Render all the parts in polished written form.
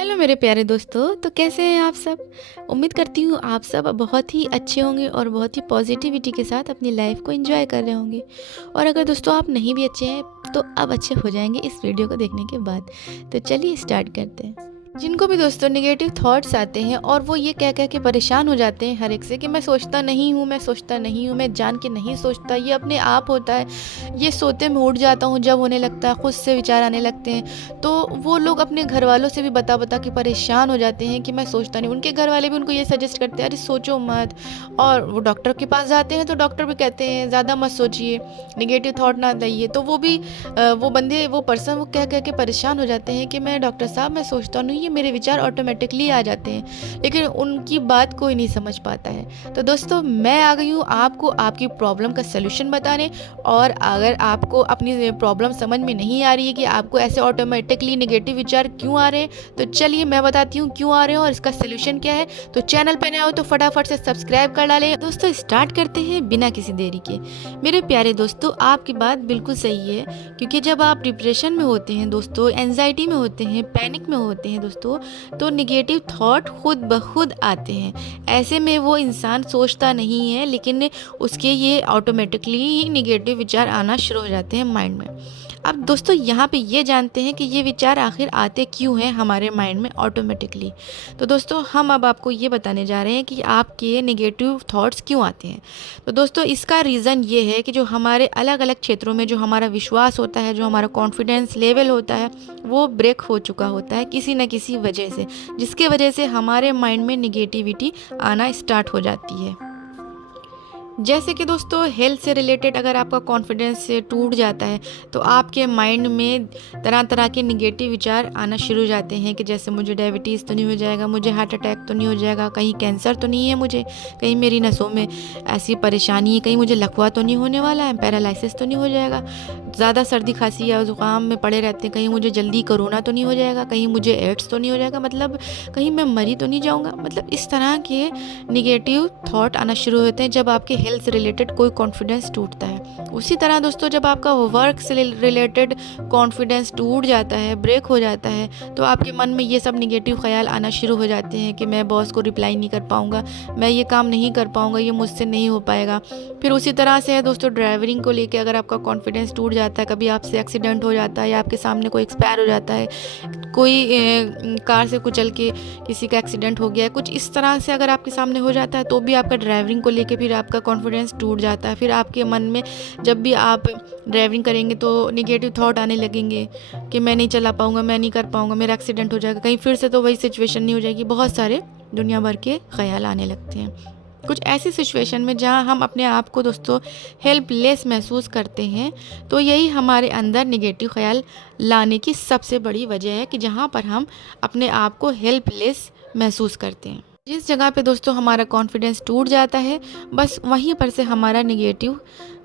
Hello मेरे प्यारे दोस्तों, तो कैसे हैं आप सब। उम्मीद करती हूँ आप सब बहुत ही अच्छे होंगे और बहुत ही पॉजिटिविटी के साथ अपनी लाइफ को एंजॉय कर रहे होंगे। और अगर दोस्तों आप नहीं भी अच्छे हैं तो अब अच्छे हो जाएंगे इस वीडियो को देखने के बाद। तो चलिए स्टार्ट करते हैं। जिनको भी दोस्तों नेगेटिव थॉट्स आते हैं और वो ये कह कह के परेशान हो जाते हैं हर एक से कि मैं सोचता नहीं हूँ, मैं सोचता नहीं हूँ, मैं जान के नहीं सोचता, ये अपने आप होता है, ये सोते में उठ जाता हूँ जब होने लगता है, खुद से विचार आने लगते हैं। तो वो लोग अपने घर वालों से भी बता बता के परेशान हो जाते हैं कि मैं सोचता नहीं। उनके घर वाले भी उनको ये सजेस्ट करते हैं अरे सोचो मत। और वो डॉक्टर के पास जाते हैं तो डॉक्टर भी कहते हैं ज़्यादा मत सोचिए, नेगेटिव थॉट ना लाइए। तो वो भी वो बंदे वो पर्सन वो कह कह के परेशान हो जाते हैं कि मैं डॉक्टर साहब मैं सोचता नहीं, ये मेरे विचार ऑटोमेटिकली आ जाते हैं। लेकिन उनकी बात कोई नहीं समझ पाता है। तो दोस्तों मैं आ गई हूँ आपको आपकी प्रॉब्लम का सलूशन बताने। और अगर आपको अपनी प्रॉब्लम समझ में नहीं आ रही है कि आपको ऐसे ऑटोमेटिकली नेगेटिव विचार क्यों आ रहे हैं, तो चलिए मैं बताती हूँ क्यों आ रहे हैं और इसका सलूशन क्या है। तो चैनल पे नए हो तो फटाफट से सब्सक्राइब कर डालें। दोस्तों स्टार्ट करते हैं बिना किसी देरी के। मेरे प्यारे दोस्तों आपकी बात बिल्कुल सही है, क्योंकि जब आप डिप्रेशन में होते हैं दोस्तों, एंजाइटी में होते हैं, पैनिक में होते हैं दोस्तों, तो निगेटिव थॉट खुद ब खुद आते हैं। ऐसे में वो इंसान सोचता नहीं है लेकिन उसके ये ऑटोमेटिकली ही निगेटिव विचार आना शुरू हो जाते हैं माइंड में। अब दोस्तों यहाँ पे ये जानते हैं कि ये विचार आखिर आते क्यों हैं हमारे माइंड में ऑटोमेटिकली। तो दोस्तों हम अब आपको ये बताने जा रहे हैं कि आपके नेगेटिव थॉट्स क्यों आते हैं। तो दोस्तों इसका रीज़न ये है कि जो हमारे अलग अलग क्षेत्रों में जो हमारा विश्वास होता है, जो हमारा कॉन्फिडेंस लेवल होता है, वो ब्रेक हो चुका होता है किसी न किसी वजह से, जिसके वजह से हमारे माइंड में निगेटिविटी आना स्टार्ट हो जाती है। जैसे कि दोस्तों हेल्थ से रिलेटेड अगर आपका कॉन्फिडेंस टूट जाता है तो आपके माइंड में तरह तरह के निगेटिव विचार आना शुरू हो जाते हैं कि जैसे मुझे डायबिटीज़ तो नहीं हो जाएगा, मुझे हार्ट अटैक तो नहीं हो जाएगा, कहीं कैंसर तो नहीं है मुझे, कहीं मेरी नसों में ऐसी परेशानी है, कहीं मुझे लकवा तो नहीं होने वाला है, पैरालिसिस तो नहीं हो जाएगा, ज़्यादा सर्दी खांसी या ज़ुकाम में पड़े रहते हैं, कहीं मुझे जल्दी कोरोना तो नहीं हो जाएगा, कहीं मुझे एड्स तो नहीं हो जाएगा, मतलब कहीं मैं मरी तो नहीं जाऊँगा। मतलब इस तरह के निगेटिव थॉट आना शुरू होते हैं जब आपके हेल्थ से रिलेटेड कोई कॉन्फिडेंस टूटता है। उसी तरह दोस्तों जब आपका वर्क से रिलेटेड कॉन्फिडेंस टूट जाता है, ब्रेक हो जाता है, तो आपके मन में ये सब निगेटिव ख्याल आना शुरू हो जाते हैं कि मैं बॉस को रिप्लाई नहीं कर पाऊँगा, मैं ये काम नहीं कर पाऊँगा, ये मुझसे नहीं हो पाएगा। फिर उसी तरह से है दोस्तों ड्राइवरिंग को लेकर अगर आपका कॉन्फिडेंस टूट जाता है, कभी आपसे एक्सीडेंट हो जाता है या आपके सामने कोई एक्सपायर हो जाता है, कोई कार से कुचल के किसी का एक्सीडेंट हो गया है, कुछ इस तरह से अगर आपके सामने हो जाता है तो भी आपका ड्राइवरिंग को लेके फिर आपका कॉन्फिडेंस टूट जाता है। फिर आपके मन में जब भी आप ड्राइविंग करेंगे तो निगेटिव थॉट आने लगेंगे कि मैं नहीं चला पाऊँगा, मैं नहीं कर पाऊँगा, मेरा एक्सीडेंट हो जाएगा, कहीं फिर से तो वही सिचुएशन नहीं हो जाएगी। बहुत सारे दुनिया भर के ख्याल आने लगते हैं। कुछ ऐसी सिचुएशन में जहाँ हम अपने आप को दोस्तों हेल्पलेस महसूस करते हैं, तो यही हमारे अंदर निगेटिव ख्याल लाने की सबसे बड़ी वजह है कि जहाँ पर हम अपने आप को हेल्पलेस महसूस करते हैं। जिस जगह पे दोस्तों हमारा कॉन्फिडेंस टूट जाता है, बस वहीं पर से हमारा निगेटिव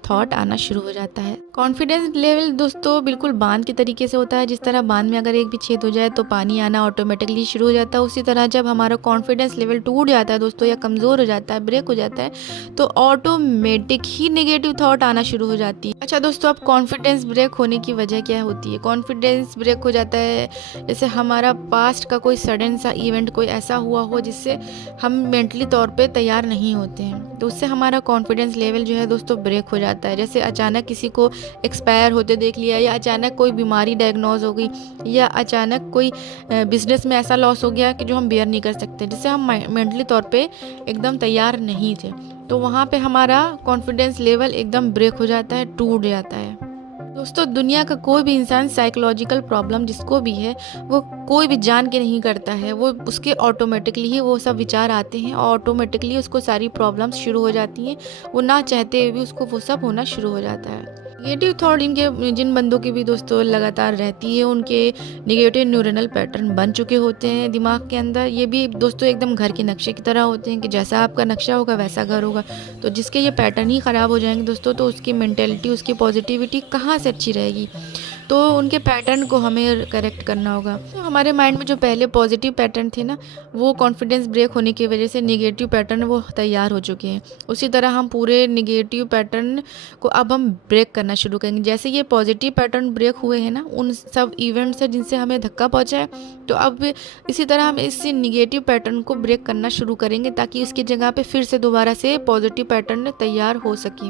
थॉट आना शुरू हो जाता है। कॉन्फिडेंस लेवल दोस्तों बिल्कुल बांध के तरीके से होता है। जिस तरह बांध में अगर एक भी छेद हो जाए तो पानी आना ऑटोमेटिकली शुरू हो जाता है, उसी तरह जब हमारा कॉन्फिडेंस लेवल टूट जाता है दोस्तों या कमज़ोर हो जाता है, ब्रेक हो जाता है, तो ऑटोमेटिक ही नेगेटिव थॉट आना शुरू हो जाती है। अच्छा दोस्तों अब कॉन्फिडेंस ब्रेक होने की वजह क्या होती है। कॉन्फिडेंस ब्रेक हो जाता है जैसे हमारा पास्ट का कोई सडन सा इवेंट कोई ऐसा हुआ हो जिससे हम मेंटली तौर पे तैयार नहीं होते हैं, तो उससे हमारा कॉन्फिडेंस लेवल जो है दोस्तों ब्रेक हो जाता है। जैसे अचानक किसी को एक्सपायर होते देख लिया, या अचानक कोई बीमारी डायग्नोज हो गई, या अचानक कोई बिजनेस में ऐसा लॉस हो गया कि जो हम बेयर नहीं कर सकते, जिससे हम मेंटली तौर पे एकदम तैयार नहीं थे, तो वहाँ पे हमारा कॉन्फिडेंस लेवल एकदम ब्रेक हो जाता है, टूट जाता है। दोस्तों दुनिया का कोई भी इंसान साइकोलॉजिकल प्रॉब्लम जिसको भी है वो कोई भी जान के नहीं करता है, वो उसके ऑटोमेटिकली ही वो सब विचार आते हैं और ऑटोमेटिकली उसको सारी प्रॉब्लम्स शुरू हो जाती हैं, वो ना चाहते हुए भी उसको वो सब होना शुरू हो जाता है। नेगेटिव थॉट जिन बंदों की भी दोस्तों लगातार रहती है, उनके नेगेटिव न्यूरनल पैटर्न बन चुके होते हैं दिमाग के अंदर। ये भी दोस्तों एकदम घर के नक्शे की तरह होते हैं कि जैसा आपका नक्शा होगा वैसा घर होगा। तो जिसके ये पैटर्न ही ख़राब हो जाएंगे दोस्तों, तो उसकी मेंटेलिटी, उसकी पॉजिटिविटी कहाँ से अच्छी रहेगी। तो उनके पैटर्न को हमें करेक्ट करना होगा। तो हमारे माइंड में जो पहले पॉजिटिव पैटर्न थे ना, वो कॉन्फिडेंस ब्रेक होने की वजह से नेगेटिव पैटर्न वो तैयार हो चुके हैं। उसी तरह हम पूरे नेगेटिव पैटर्न को अब हम ब्रेक करना शुरू करेंगे। जैसे ये पॉजिटिव पैटर्न ब्रेक हुए हैं ना, उन सब इवेंट्स से जिनसे हमें धक्का पहुंचा है, तो अब इसी तरह हम इस नेगेटिव पैटर्न को ब्रेक करना शुरू करेंगे ताकि उसकी जगह पे फिर से दोबारा से पॉजिटिव पैटर्न तैयार हो सके।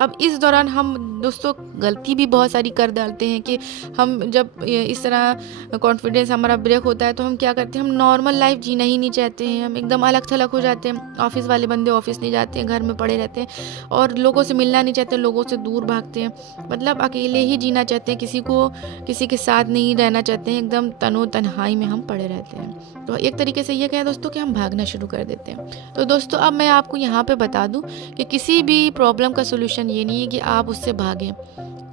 अब इस दौरान हम दोस्तों गलती भी बहुत सारी कर डालते हैं कि हम जब इस तरह कॉन्फिडेंस हमारा ब्रेक होता है तो हम क्या करते हैं, हम नॉर्मल लाइफ जीना ही नहीं चाहते हैं। हम एकदम अलग थलग हो जाते हैं। ऑफिस वाले बंदे ऑफिस नहीं जाते हैं, घर में पड़े रहते हैं और लोगों से मिलना नहीं चाहते, लोगों से दूर भागते हैं। मतलब अकेले ही जीना चाहते हैं, किसी के साथ नहीं रहना चाहते हैं, एकदम तनो तन्हाई में हम पड़े रहते हैं। तो एक तरीके से ये कहें दोस्तों कि हम भागना शुरू कर देते हैं। तो दोस्तों अब मैं आपको यहाँ पे बता दूँ कि किसी भी प्रॉब्लम का सोल्यूशन ये नहीं है कि आप उससे भागें।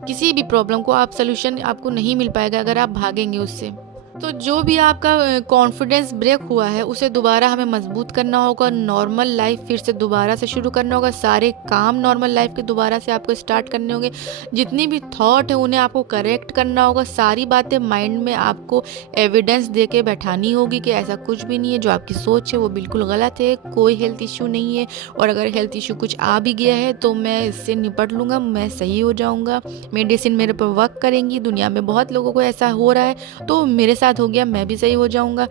किसी भी प्रॉब्लम को आप सोल्यूशन आपको नहीं मिल पाएगा अगर आप भागेंगे उससे। तो जो भी आपका कॉन्फिडेंस ब्रेक हुआ है उसे दोबारा हमें मजबूत करना होगा। नॉर्मल लाइफ फिर से दोबारा से शुरू करना होगा। सारे काम नॉर्मल लाइफ के दोबारा से आपको स्टार्ट करने होंगे। जितनी भी थॉट है उन्हें आपको करेक्ट करना होगा। सारी बातें माइंड में आपको एविडेंस दे के बैठानी होगी कि ऐसा कुछ भी नहीं है, जो आपकी सोच है वो बिल्कुल गलत है, कोई हेल्थ इशू नहीं है, और अगर हेल्थ इशू कुछ आ भी गया है तो मैं इससे निपट लूँगा, मैं सही हो जाऊँगा, मेडिसिन मेरे पर वर्क करेंगी। दुनिया में बहुत लोगों को ऐसा हो रहा है तो मेरे साथ हो गया, मैं भी सही हो जाऊंगा।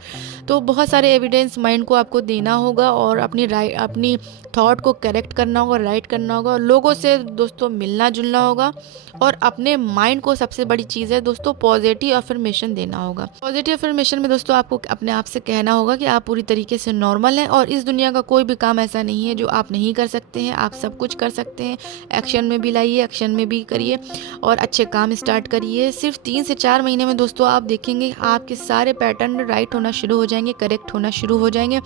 तो बहुत सारे एविडेंस माइंड को आपको देना होगा और अपनी थॉट को करेक्ट करना होगा, राइट करना होगा। लोगों से दोस्तों मिलना जुलना होगा और अपने माइंड को, सबसे बड़ी चीज़ है दोस्तों, पॉजिटिव अफर्मेशन देना होगा। पॉजिटिव अफर्मेशन में दोस्तों आपको अपने आप से कहना होगा कि आप पूरी तरीके से नॉर्मल हैं और इस दुनिया का कोई भी काम ऐसा नहीं है जो आप नहीं कर सकते हैं। आप सब कुछ कर सकते हैं। एक्शन में भी लाइए, एक्शन में भी करिए और अच्छे काम स्टार्ट करिए। सिर्फ 3 से 4 महीने में दोस्तों आप देखेंगे आपके सारे पैटर्न राइट होना शुरू हो जाएंगे, करेक्ट होना शुरू हो जाएंगे।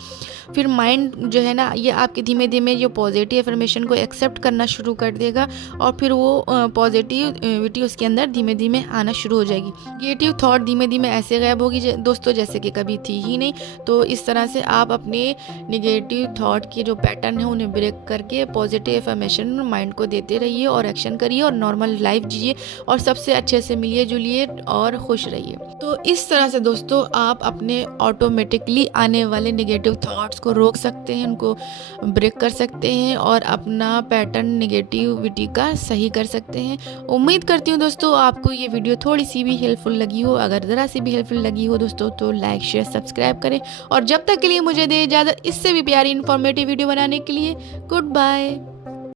फिर माइंड जो है ना, ये आपके धीमे धीमे जो पॉजिटिव अफर्मेशन को एक्सेप्ट करना शुरू कर देगा और फिर वो पॉजिटिविटी उसके अंदर धीमे धीमे आना शुरू हो जाएगी। नेगेटिव थॉट धीमे धीमे ऐसे गायब होगी दोस्तों जैसे कि कभी थी ही नहीं। तो इस तरह से आप अपने नेगेटिव थॉट के जो पैटर्न है उन्हें ब्रेक करके पॉजिटिव अफर्मेशन माइंड को देते रहिए और एक्शन करिए और नॉर्मल लाइफ जिए और सबसे अच्छे से मिलिए जुलिए और खुश रहिए। तो इस तरह से दोस्तों आप अपने ऑटोमेटिकली आने वाले नेगेटिव थॉट्स को रोक सकते हैं, उनको ब्रेक कर सकते हैं और अपना पैटर्न नेगेटिविटी का सही कर सकते हैं। उम्मीद करती हूँ दोस्तों आपको ये वीडियो थोड़ी सी भी हेल्पफुल लगी हो। अगर ज़रा सी भी हेल्पफुल लगी हो दोस्तों तो लाइक शेयर सब्सक्राइब करें और जब तक के लिए मुझे दे इजाज़त इससे भी प्यारी इन्फॉर्मेटिव वीडियो बनाने के लिए। Good bye.